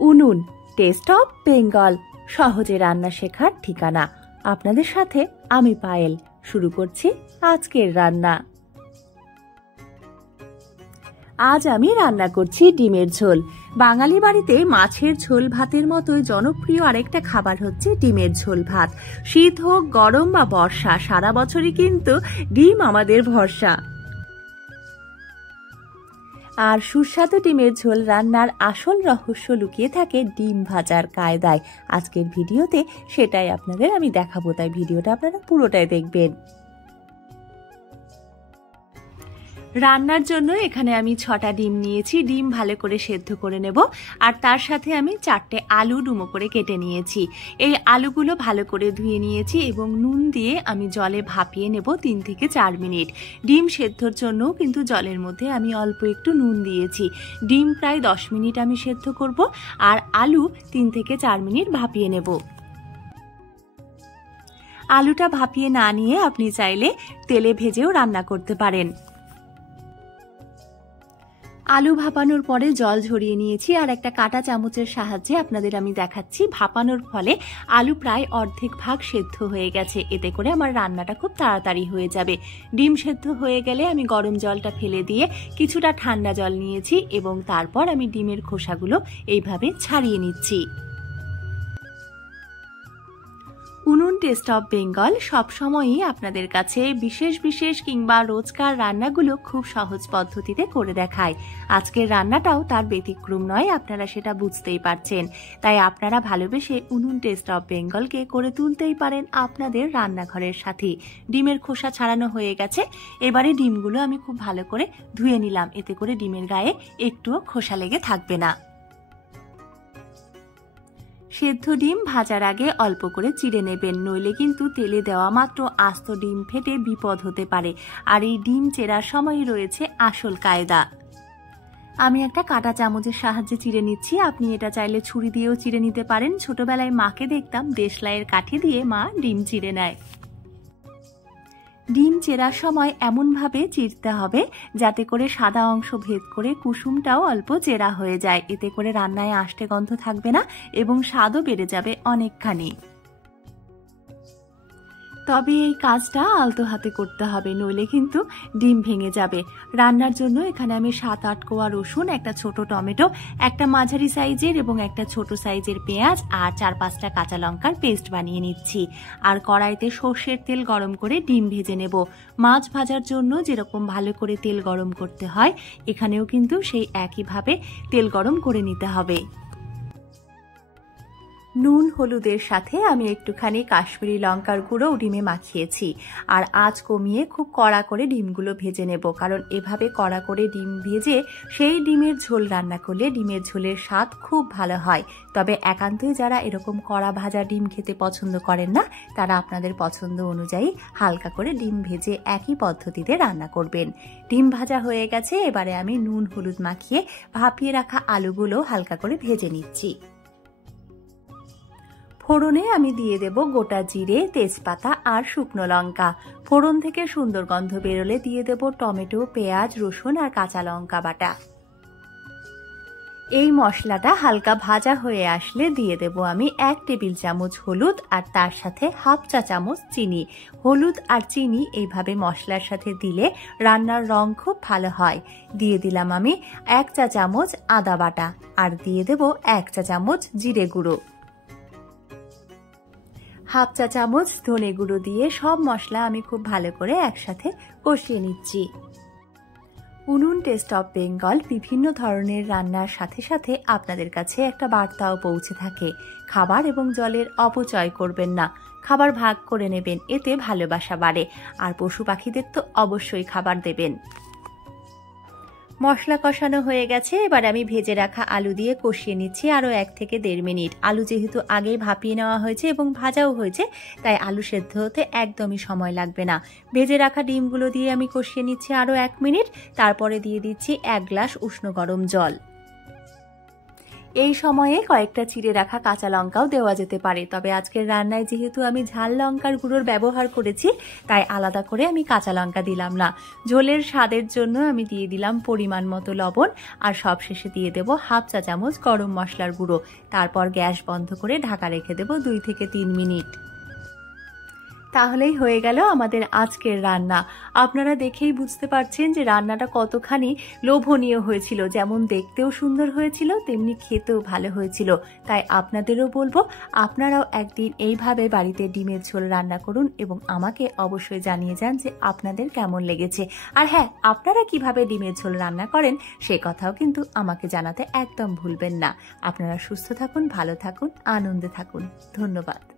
উনুন test of Bengal, সহজে রান্না শেখার ঠিকানা। আপনাদের সাথে আমি পায়েল। শুরু করছি আজকের রান্না। আজ আমি রান্না করছি ডিমের ঝোল। বাঙালি বাড়িতে মাছের ঝোল ভাতের মতোই জনপ্রিয় আরেকটা খাবার হচ্ছে ডিমের ঝোল ভাত। শীত হোক, গরম বা বর্ষা, সারা বছরই কিন্তু ডিম আমাদের ভরসা। আর সুস্বাদু ডিমের ঝোল রান্নার আসল রহস্য লুকিয়ে থাকে ডিম ভাজার কায়দায়। আজকের ভিডিওতে সেটাই আপনাদের আমি দেখাবো, তাই ভিডিওটা আপনারা পুরোটাই দেখবেন। রান্নার জন্য এখানে আমি 6টা ডিম নিয়েছি। ডিম ভালো করে সেদ্ধ করে নেব। আর তার সাথে আমি 4টে আলু ডুমো করে কেটে নিয়েছি। এই আলুগুলো ভালো করে ধুয়ে নিয়েছি এবং নুন দিয়ে আমি জলে ভাপিয়ে নেব 3 থেকে 4 মিনিট। ডিম সেদ্ধর জন্য কিন্তু জলের মধ্যে আমি অল্প একটু নুন দিয়েছি। ডিম প্রায় 10 মিনিট আমি সেদ্ধ করব আর আলু 3 থেকে 4 মিনিট ভাপিয়ে নেব। আলুটা ভাপিয়ে না নিয়ে আপনি চাইলে তেলে ভেজেও রান্না করতে পারেন। আলু ভাপানোর পরে জল ঝরিয়ে নিয়েছি আর একটা কাঁটা চামচের সাহায্যে আপনাদের আমি দেখাচ্ছি। ভাপানোর ফলে আলু প্রায় অর্ধেক ভাগ সেদ্ধ হয়ে গেছে। এতে করে আমার রান্নাটা খুব তাড়াতাড়ি হয়ে যাবে। ডিম সেদ্ধ হয়ে গেলে আমি গরম জলটা ফেলে দিয়ে কিছুটা ঠান্ডা জল নিয়েছি এবং তারপর আমি ডিমের খোসাগুলো এইভাবে ছাড়িয়ে নিচ্ছি। উনুন টেস্ট অফ বেঙ্গল সবসময়ই আপনাদের কাছে বিশেষ কিংবা রোজকার রান্নাগুলো খুব সহজ পদ্ধতিতে করে দেখায়। আজকের রান্নাটাও তার ব্যতিক্রম নয়, আপনারা সেটা বুঝতেই পারছেন। তাই আপনারা ভালোবেসে উনুন টেস্ট অফ বেঙ্গলকে করে তুলতেই পারেন আপনাদের রান্নাঘরের সাথে। ডিমের খোসা ছাড়ানো হয়ে গেছে। এবারে ডিমগুলো আমি খুব ভালো করে ধুয়ে নিলাম, এতে করে ডিমের গায়ে একটুও খোসা লেগে থাকবে না। সেদ্ধ ডিম ভাজার আগে অল্প করে চিড়ে নেবেন, নইলে কিন্তু তেলে দেওয়া মাত্র আস্ত ডিম ফেটে বিপদ হতে পারে। আর এই ডিম চেরার সময় রয়েছে আসল কায়দা। আমি একটা কাঁটা চামচের সাহায্যে চিড়ে নিচ্ছি। আপনি এটা চাইলে ছুরি দিয়েও চিড়ে নিতে পারেন। ছোটবেলায় মাকে দেখতাম দেশলাইয়ের কাঠি দিয়ে মা ডিম চিড়ে নেয়। ডিম চেরার সময় এমনভাবে চিরতে হবে যাতে করে সাদা অংশ ভেদ করে কুসুমটাও অল্প চেরা হয়ে যায়। এতে করে রান্নায় আষ্টে গন্ধ থাকবে না এবং স্বাদও বেড়ে যাবে অনেকখানি। তবে এই কাজটা আলতো হাতে করতে হবে, নইলে কিন্তু ডিম ভেঙে যাবে। রান্নার জন্য এখানে আমি 7-8 কোয়া রসুন, একটা ছোট টমেটো, একটা মাঝারি সাইজের এবং একটা ছোট সাইজের পেঁয়াজ আর 4-5টা কাঁচা লঙ্কার পেস্ট বানিয়ে নিচ্ছি। আর কড়াইতে সর্ষের তেল গরম করে ডিম ভেজে নেব। মাছ ভাজার জন্য যেরকম ভালো করে তেল গরম করতে হয়, এখানেও কিন্তু সেই একইভাবে তেল গরম করে নিতে হবে। নুন হলুদের সাথে আমি একটুখানি কাশ্মীরি লঙ্কার গুঁড়ো ডিমে মাখিয়েছি। আর আঁচ কমিয়ে খুব কড়া করে ডিমগুলো ভেজে নেব, কারণ এভাবে কড়া করে ডিম ভেজে সেই ডিমের ঝোল রান্না করলে ডিমের ঝোলের স্বাদ খুব ভালো হয়। তবে একান্তই যারা এরকম কড়া ভাজা ডিম খেতে পছন্দ করেন না, তারা আপনাদের পছন্দ অনুযায়ী হালকা করে ডিম ভেজে একই পদ্ধতিতে রান্না করবেন। ডিম ভাজা হয়ে গেছে, এবারে আমি নুন হলুদ মাখিয়ে ভাপিয়ে রাখা আলুগুলো হালকা করে ভেজে নিচ্ছি। ফোড়নে আমি দিয়ে দেব গোটা জিরে, তেজপাতা আর শুকনো লঙ্কা। ফোড়ন থেকে সুন্দর গন্ধ বেরোলে দিয়ে দেব টমেটো, পেঁয়াজ, রসুন আর কাঁচা লঙ্কা বাটা। এই মশলাটা হালকা ভাজা হয়ে আসলে দিয়ে দেব আমি 1 টেবিল চামচ হলুদ আর তার সাথে হাফ চা চামচ চিনি। হলুদ আর চিনি এইভাবে মশলার সাথে দিলে রান্নার রং খুব ভালো হয়। দিয়ে দিলাম আমি 1 চা চামচ আদা বাটা আর দিয়ে দেব 1 চা চামচ জিরে গুঁড়ো। হাফ চা চামচ ধনে গুঁড়ো দিয়ে সব মশলা আমি খুব ভালো করে একসাথে কষিয়ে নিচ্ছি। উনুন টেস্ট অফ বেঙ্গল বিভিন্ন ধরনের রান্নার সাথে সাথে আপনাদের কাছে একটা বার্তাও পৌঁছে থাকে। খাবার এবং জলের অপচয় করবেন না, খাবার ভাগ করে নেবেন, এতে ভালোবাসা বাড়ে। আর পশু পাখিদের তো অবশ্যই খাবার দেবেন। মশলা কষানো হয়ে গেছে, এবার আমি ভেজে রাখা আলু দিয়ে কষিয়ে নিচ্ছি আরও 1 থেকে 1.5 মিনিট। আলু যেহেতু আগেই ভাপিয়ে নেওয়া হয়েছে এবং ভাজাও হয়েছে, তাই আলু সেদ্ধ হতে একদমই সময় লাগবে না। ভেজে রাখা ডিমগুলো দিয়ে আমি কষিয়ে নিচ্ছি আরও 1 মিনিট। তারপরে দিয়ে দিচ্ছি 1 গ্লাস উষ্ণ গরম জল। এই সময়ে কয়েকটা চিড়ে রাখা কাঁচা লঙ্কাও দেওয়া যেতে পারে, তবে আজকের রান্নায় যেহেতু আমি ঝাল লঙ্কার গুঁড়োর ব্যবহার করেছি তাই আলাদা করে আমি কাঁচা লঙ্কা দিলাম না। ঝোলের স্বাদের জন্য আমি দিয়ে দিলাম পরিমাণ মতো লবণ, আর সবশেষে দিয়ে দেব হাফ চা চামচ গরম মশলার গুঁড়ো। তারপর গ্যাস বন্ধ করে ঢাকা রেখে দেব 2 থেকে 3 মিনিট। তাহলেই হয়ে গেল আমাদের আজকের রান্না। আপনারা দেখেই বুঝতে পারছেন যে রান্নাটা কতখানি লোভনীয় হয়েছিল। যেমন দেখতেও সুন্দর হয়েছিল তেমনি খেতেও ভালো হয়েছিল। তাই আপনাদেরও বলবো আপনারাও একদিন এইভাবে বাড়িতে ডিমের ঝোল রান্না করুন এবং আমাকে অবশ্যই জানিয়ে যান যে আপনাদের কেমন লেগেছে। আর হ্যাঁ, আপনারা কিভাবে ডিমের ঝোল রান্না করেন সে কথাও কিন্তু আমাকে জানাতে একদম ভুলবেন না। আপনারা সুস্থ থাকুন, ভালো থাকুন, আনন্দে থাকুন। ধন্যবাদ।